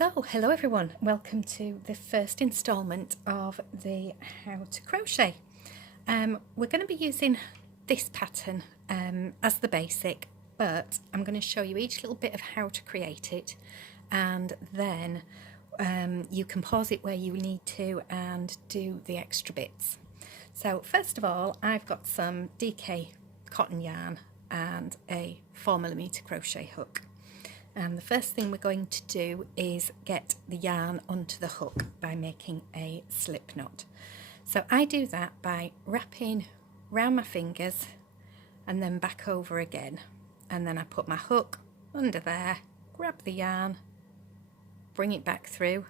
So, hello everyone, welcome to the first instalment of the How to Crochet. We're going to be using this pattern as the basic, but I'm going to show you each little bit of how to create it, and then you can pause it where you need to and do the extra bits. So first of all, I've got some DK cotton yarn and a 4mm crochet hook. And the first thing we're going to do is get the yarn onto the hook by making a slip knot. So I do that by wrapping round my fingers and then back over again. And then I put my hook under there, grab the yarn, bring it back through.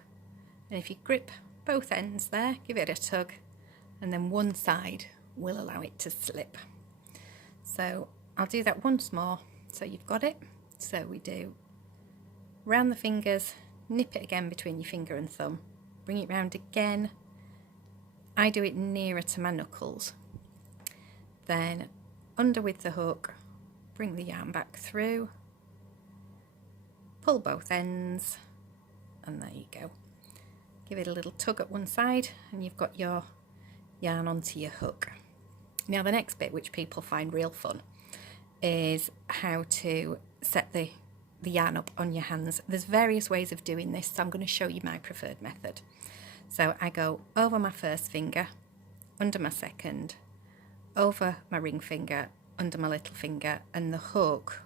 And if you grip both ends there, give it a tug, and then one side will allow it to slip. So I'll do that once more so you've got it. So we do round the fingers, nip it again between your finger and thumb, bring it round again. I do it nearer to my knuckles. Then under with the hook, bring the yarn back through, pull both ends, and there you go. Give it a little tug at one side and you've got your yarn onto your hook. Now the next bit, which people find real fun, is how to set the yarn up on your hands. There's various ways of doing this, so I'm going to show you my preferred method. So I go over my first finger, under my second, over my ring finger, under my little finger, and the hook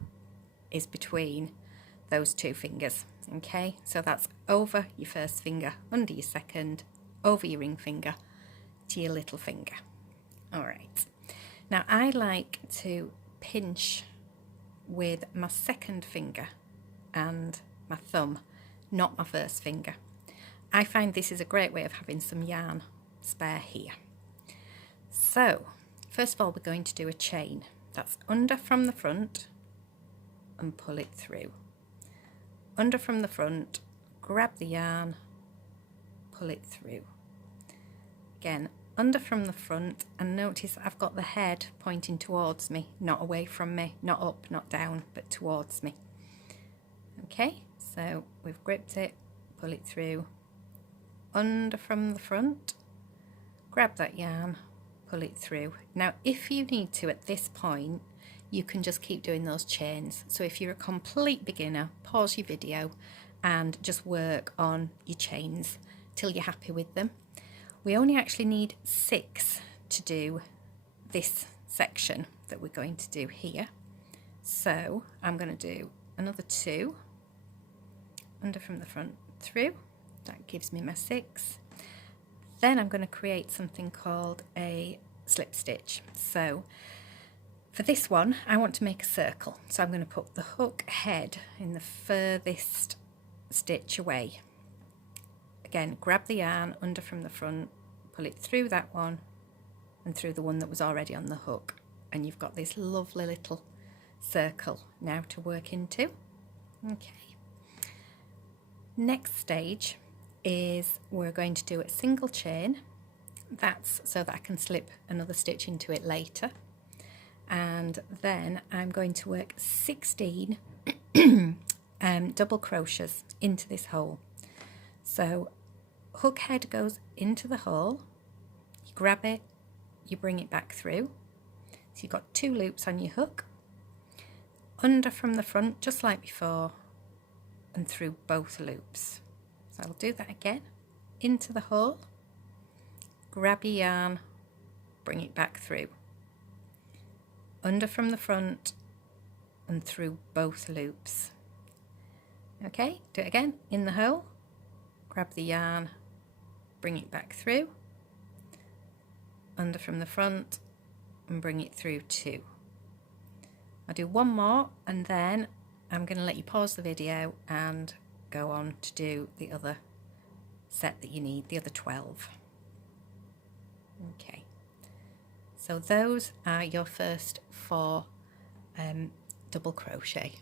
is between those two fingers. Okay, so that's over your first finger, under your second, over your ring finger, to your little finger. Alright, now I like to pinch with my second finger and my thumb, not my first finger. I find this is a great way of having some yarn spare here. So first of all, we're going to do a chain. That's under from the front and pull it through. Under from the front, grab the yarn, pull it through. Again, under from the front, and notice I've got the head pointing towards me, not away from me, not up, not down, but towards me. Okay, so we've gripped it, pull it through, under from the front, grab that yarn, pull it through. Now if you need to at this point, you can just keep doing those chains. So if you're a complete beginner, pause your video and just work on your chains till you're happy with them. We only actually need 6 to do this section that we're going to do here. So I'm going to do another 2, under from the front through. That gives me my 6. Then I'm going to create something called a slip stitch. So for this one, I want to make a circle. So I'm going to put the hook head in the furthest stitch away. Again, grab the yarn under from the front, pull it through that one and through the one that was already on the hook, and you've got this lovely little circle now to work into. Okay. Next stage is we're going to do a single chain. That's so that I can slip another stitch into it later. And then I'm going to work 16 double crochets into this hole. So hook head goes into the hole, you grab it, you bring it back through. So you've got 2 loops on your hook, under from the front just like before, and through both loops. So I'll do that again, into the hole, grab your yarn, bring it back through, under from the front and through both loops. Okay, do it again, in the hole, grab the yarn, bring it back through, under from the front and bring it through 2. I'll do one more and then I'm going to let you pause the video and go on to do the other set that you need, the other 12. Okay, so those are your first 4 double crochet.